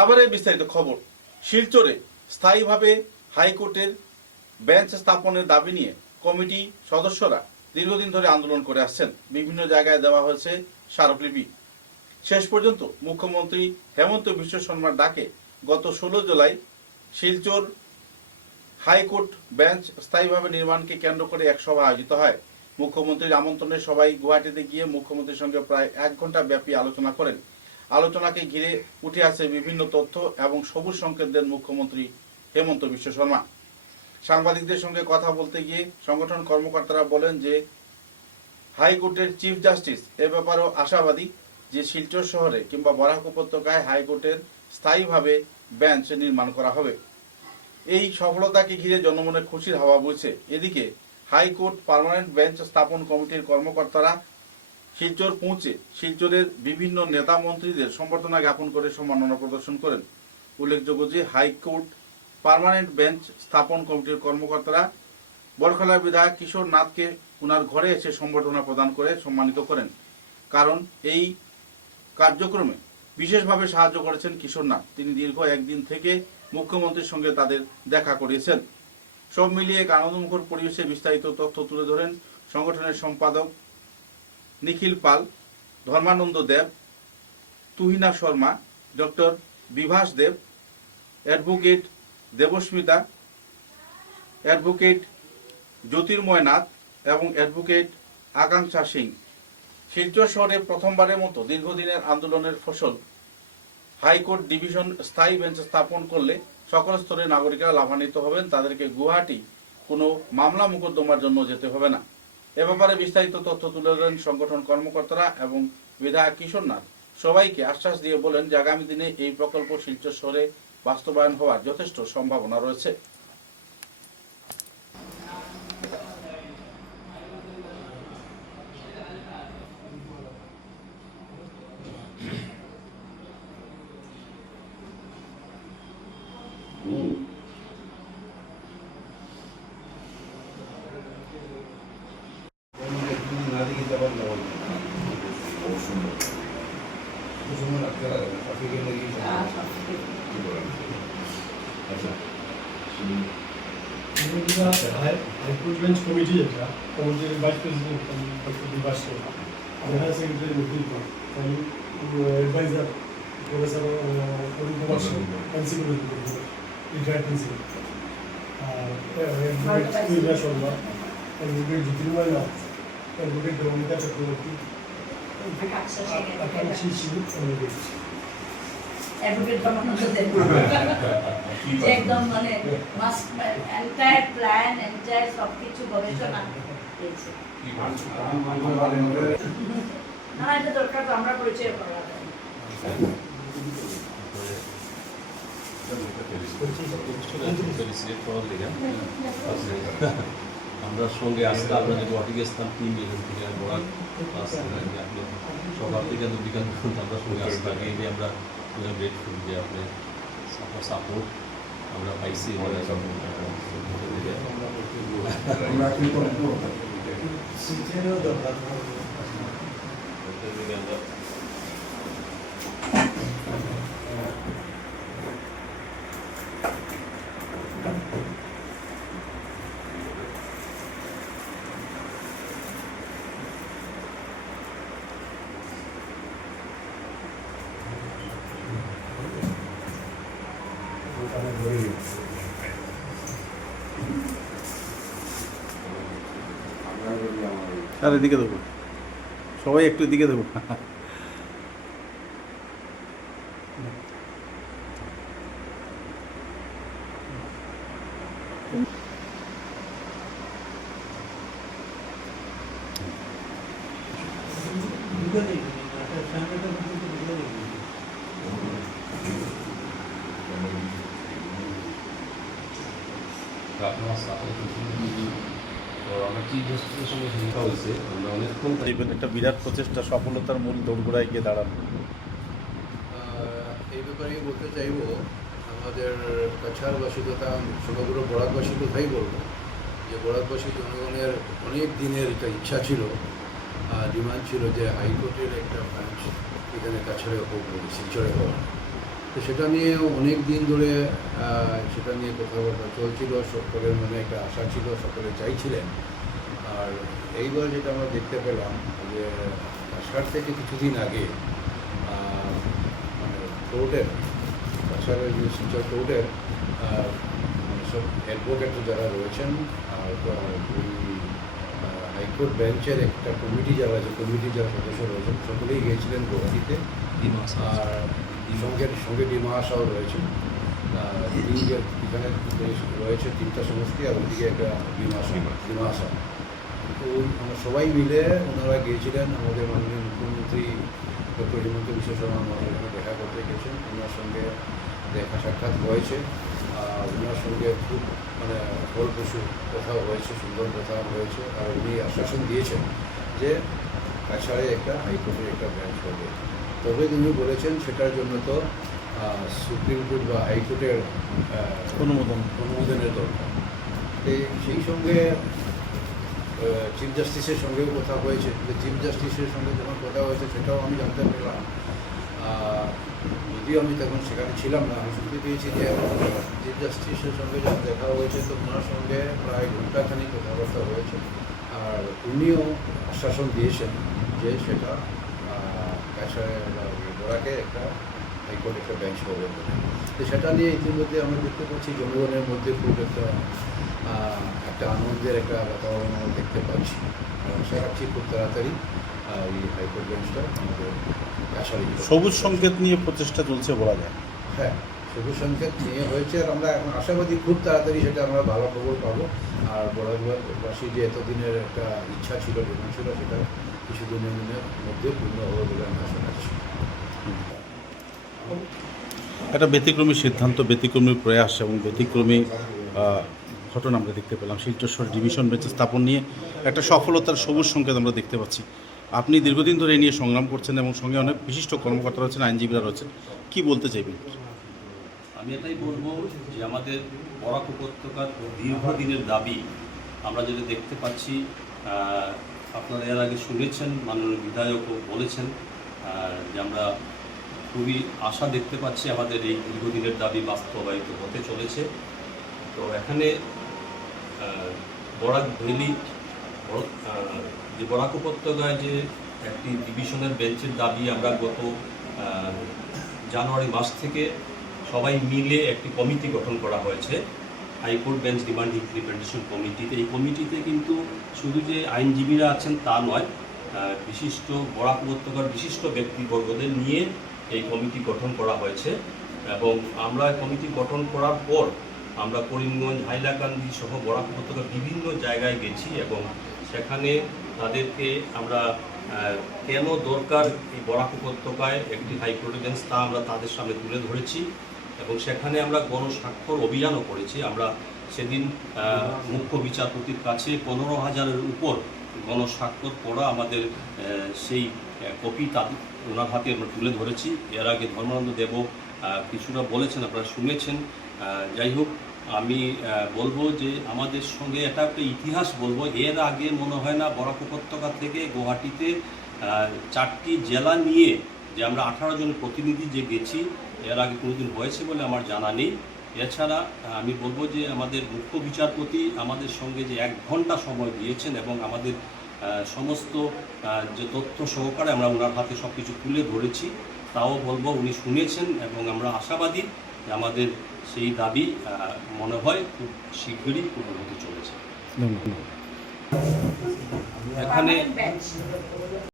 আবার এই বিস্তারিত খবর। শিলচরে স্থায়ীভাবে হাইকোর্টের বেঞ্চ স্থাপনের দাবি নিয়ে কমিটি সদস্যরা দীর্ঘদিন ধরে আন্দোলন করে আসছেন। বিভিন্ন জায়গায় দেওয়া হয়েছে স্মারকলিপি। শেষ পর্যন্ত মুখ্যমন্ত্রী হেমন্ত বিশ্ব শর্মার ডাকে গত 16 জুলাই শিলচর হাইকোর্ট বেঞ্চ স্থায়ীভাবে নির্মাণকে কেন্দ্র করে এক সভা আয়োজিত হয়। মুখ্যমন্ত্রীর আমন্ত্রণে সবাই গুয়াহাটিতে গিয়ে মুখ্যমন্ত্রীর সঙ্গে প্রায় 1 ঘন্টা ব্যাপী আলোচনা করেন। আলোচনাকে ঘিরে উঠে আসে বিভিন্ন তথ্য এবং সবুজ সংকেত দেন মুখ্যমন্ত্রী হেমন্ত বিশ্ব শর্মা। সাংবাদিকদের সঙ্গে কথা বলতে গিয়ে সংগঠন কর্মকর্তারা বলেন যে হাইকোর্টের চিফ জাস্টিস এ ব্যাপারেও আশাবাদী যে শিলচর শহরে কিংবা বরাক উপত্যকায় হাইকোর্টের স্থায়ীভাবে বেঞ্চ নির্মাণ করা হবে। এই সফলতাকে ঘিরে জনমনে খুশির হাওয়া বইছে। এদিকে হাইকোর্ট পার্মানেন্ট বেঞ্চ স্থাপন কমিটির কর্মকর্তারা শিলচর পৌঁছে শিলচরের বিভিন্ন নেতা মন্ত্রীদের সম্বর্ধনা জ্ঞাপন করে সম্মাননা প্রদর্শন করেন। উল্লেখযোগ্য যে হাইকোর্ট পার্মানেন্ট বেঞ্চ স্থাপন কমিটির কর্মকর্তারা বরখলার বিধায়ক কিশোর নাথকে ওনার ঘরে এসে সম্বর্ধনা প্রদান করে সম্মানিত করেন। কারণ এই কার্যক্রমে বিশেষভাবে সাহায্য করেছেন কিশোর নাথ। তিনি দীর্ঘ 1 দিন থেকে মুখ্যমন্ত্রীর সঙ্গে তাদের দেখা করিয়েছেন। সব মিলিয়ে এক আনন্দমুখর পরিবেশে বিস্তারিত তথ্য তুলে ধরেন সংগঠনের সম্পাদক নিখিল পাল, ধর্মানন্দ দেব, তুহিনা শর্মা, ডক্টর বিভাস দেব, অ্যাডভোকেট দেবস্মিতা, অ্যাডভোকেট জ্যোতির্ময় নাথ এবং অ্যাডভোকেট আকাঙ্ক্ষা সিং। শিলচর শহরে প্রথমবারের মতো দীর্ঘদিনের আন্দোলনের ফসল হাইকোর্ট ডিভিশন স্থায়ী বেঞ্চ স্থাপন করলে সকল স্তরের নাগরিকরা লাভান্বিত হবেন। তাদেরকে গুয়াহাটি কোনো মামলা মোকদ্দমার জন্য যেতে হবে না। এ ব্যাপারে বিস্তারিত তথ্য তুলে ধরেন সংগঠন কর্মকর্তারা এবং বিধায়ক কিশোর নাথ। সবাইকে আশ্বাস দিয়ে বলেন যে আগামী দিনে এই প্রকল্প শিলচর শহরে বাস্তবায়ন হওয়ার যথেষ্ট সম্ভাবনা রয়েছে। हाईकोर्ट बेंच कमिटी যেটা কমিটির vice president doctor Bibhas Sharma, general secretary Mukul Pal, advisor professor Arun Kumar Singh, principal retired principal, advocate Tuhina Sharma, advocate Jyotirmoy Nath, advocate Debmita Chakraborty, Akankshi Singh, advocate Dharmananda Deb একদম মানে এন্টায়ার প্ল্যান এন্টায়ার সবকিছু গবেষণা হয়েছে। না এটা দরকার তো আমরা পরিচয় করা আমরা সঙ্গে আসতে আমরা যে গুয়াহাটি গেছিলাম 3 মিলিয়ন থেকে বড় আপনি সবার থেকে বিকাল পর্যন্ত আমরা সঙ্গে আসতে আগে যে আমরা গ্রেটফুল যে আপনি সাপোর্ট আমরা পাইছি। আর এদিকে দেবো, সবাই একটু এদিকে দেবো। একটা বিরাট প্রচেষ্টা সফলতার মূল দোরগোড়ায় গিয়ে দাঁড়ানো। এই ব্যাপারে বলতে চাইব আমাদের কাছাড়বাসী তথা সমগ্র বরাকবাসী কথাই বলবো যে বরাকবাসী জনগণের অনেক দিনের একটা ইচ্ছা ছিল, ডিমান্ড ছিল যে হাইকোর্টের একটা ব্রাঞ্চ এখানে কাছাড়ে হোক, শিলচরে হওয়া। তো সেটা নিয়ে অনেক দিন ধরে সেটা নিয়ে কথাবার্তা চলছিল, সকলের মনে একটা আশা ছিল, সকলে চাইছিলেন। আর এইবার যেটা আমরা দেখতে পেলাম যে কাছাড় থেকে কিছুদিন আগে মানে কোর্টের কাছাড়ের যে শিলচর কোর্টের সব অ্যাডভোকেট যারা রয়েছেন আর ওই হাইকোর্ট বেঞ্চের একটা কমিটি যারা আছে, কমিটির যারা সদস্য রয়েছেন সকলেই গিয়েছিলেন গুয়াহাটিতে। আর সঙ্গে ডিমা আশাও রয়েছেন। এখানে রয়েছে 3টা সমষ্টি আর ওইদিকে একটা ডিমা আশা। তো আমরা সবাই মিলে ওনারা গিয়েছিলেন। আমাদের মাননীয় মুখ্যমন্ত্রী ডক্টর হিমন্ত বিশ্ব শর্মা মহাশয়কে দেখা করতে গেছেন। ওনার সঙ্গে দেখা সাক্ষাৎ হয়েছে। ওনার সঙ্গে খুব মানে ফলপ্রসূ কথা হয়েছে, সুন্দর কথা হয়েছে। আর উনি আশ্বাসন দিয়েছেন যে কাছাড়ে একটা হাইকোর্টের একটা বেঞ্চ হবে। তবে তিনি বলেছেন সেটার জন্য তো সুপ্রিম কোর্ট বা হাইকোর্টের অনুমোদনের দরকার। সেই সঙ্গে চিফ জাস্টিসের সঙ্গেও কথা হয়েছে। চিফ জাস্টিসের সঙ্গে যখন কথা হয়েছে সেটাও আমি জানতে পারলাম, যদিও আমি তখন সেখানে ছিলাম না, আমি শুনতে পেয়েছি যে চিফ জাস্টিসের সঙ্গে যখন দেখা হয়েছে তো ওনার সঙ্গে প্রায় ঘণ্টাখানিক কথাবার্তা হয়েছে। আর উনিও আশ্বাসন দিয়েছেন যে সেটা কাছাড়ে বরাকে একটা হাইকোর্ট একটা বেঞ্চ হবে। তো সেটা নিয়ে ইতিমধ্যে আমরা দেখতে পাচ্ছি জনগণের মধ্যে খুব একটা আনন্দের একটা বাতাবরণ আমরা দেখতে পাচ্ছি। আশা রাখছি খুব তাড়াতাড়ি এই হাইকোর্ট বেঞ্চটা আমাদের কাছাড়ে সবুজ সংকেত নিয়ে প্রচেষ্টা চলছে বলা যায়। হ্যাঁ, সবুজ সংকেত নিয়ে হয়েছে আর আমরা এখন আশাবাদী খুব তাড়াতাড়ি সেটা আমরা ভালো খবর পাবো। আর বরাকবাসী যে এতদিনের একটা ইচ্ছা ছিল, ডিমান্ড ছিল, সেটা কিছুদিনের মধ্যে পূর্ণ হবে বলে আমি আশা রাখছি। একটা ব্যতিক্রমী সিদ্ধান্ত, ব্যতিক্রমী প্রয়াস এবং ব্যতিক্রমী ঘটনা আমরা দেখতে পেলাম। শিলচর ডিভিশন বেঞ্চ স্থাপন নিয়ে একটা সফলতার সবুজ সংকেত আমরা দেখতে পাচ্ছি। আপনি দীর্ঘদিন ধরে এই নিয়ে সংগ্রাম করছেন এবং সঙ্গে অনেক বিশিষ্ট কর্মকর্তা রয়েছেন, আইনজীবীরা রয়েছেন, কি বলতে চাইবেন? আমি এটাই বলবো যে আমাদের বরাক উপত্যকার দীর্ঘদিনের দাবি আমরা যেটা দেখতে পাচ্ছি, আপনারা এর আগে শুনেছেন, মাননীয় বিধায়কও বলেছেন যে আমরা খুবই আশা দেখতে পাচ্ছি আমাদের এই দীর্ঘদিনের দাবি বাস্তবায়িত হতে চলেছে। তো এখানে বরাক ভ্যালি যে বরাক উপত্যকায় যে একটি ডিভিশনের বেঞ্চের দাবি আমরা গত জানুয়ারি মাস থেকে সবাই মিলে একটি কমিটি গঠন করা হয়েছে, হাইকোর্ট বেঞ্চ ডিমান্ড ইমপ্লিমেন্টেশন কমিটিতে। এই কমিটিতে কিন্তু শুধু যে আইনজীবীরা আছেন তা নয়, বিশিষ্ট বরাক উপত্যকার বিশিষ্ট ব্যক্তিবর্গদের নিয়ে এই কমিটি গঠন করা হয়েছে। এবং আমরা কমিটি গঠন করার পর আমরা করিমগঞ্জ, হাইলাকান্দি সহ বরাক উপত্যকার বিভিন্ন জায়গায় গেছি এবং সেখানে তাদেরকে আমরা কেন দরকার এই বরাক উপত্যকায় একটি হাইকোর্ট বেঞ্চ তা আমরা তাদের সামনে তুলে ধরেছি এবং সেখানে আমরা গণস্বাক্ষর অভিযানও করেছি। আমরা সেদিন মুখ্য বিচারপতির কাছে 15,000-এর উপর গণস্বাক্ষর করা আমাদের সেই কপি তাদের ওনার হাতে আমরা তুলে ধরেছি। এর আগে ধর্মানন্দ দেবও কিছুটা বলেছেন, আপনারা শুনেছেন। যাই হোক, আমি বলবো যে আমাদের সঙ্গে এটা একটা ইতিহাস বলবো, এর আগে মনে হয় না বরাক উপত্যকা থেকে গুয়াহাটিতে 4টি জেলা নিয়ে যে আমরা 18 জন প্রতিনিধি যে গেছি, এর আগে কোনোদিন হয়েছে বলে আমার জানা নেই। এছাড়া আমি বলবো যে আমাদের মুখ্য বিচারপতি আমাদের সঙ্গে যে 1 ঘন্টা সময় দিয়েছেন এবং আমাদের সমস্ত যে তথ্য সহকারে আমরা ওনার হাতে সব কিছু তুলে ধরেছি, তাও বলবো উনি শুনেছেন এবং আমরা আশাবাদী যে আমাদের সেই দাবি মনে হয় খুব শীঘ্রই পূর্ণ হতে চলেছে। এখানে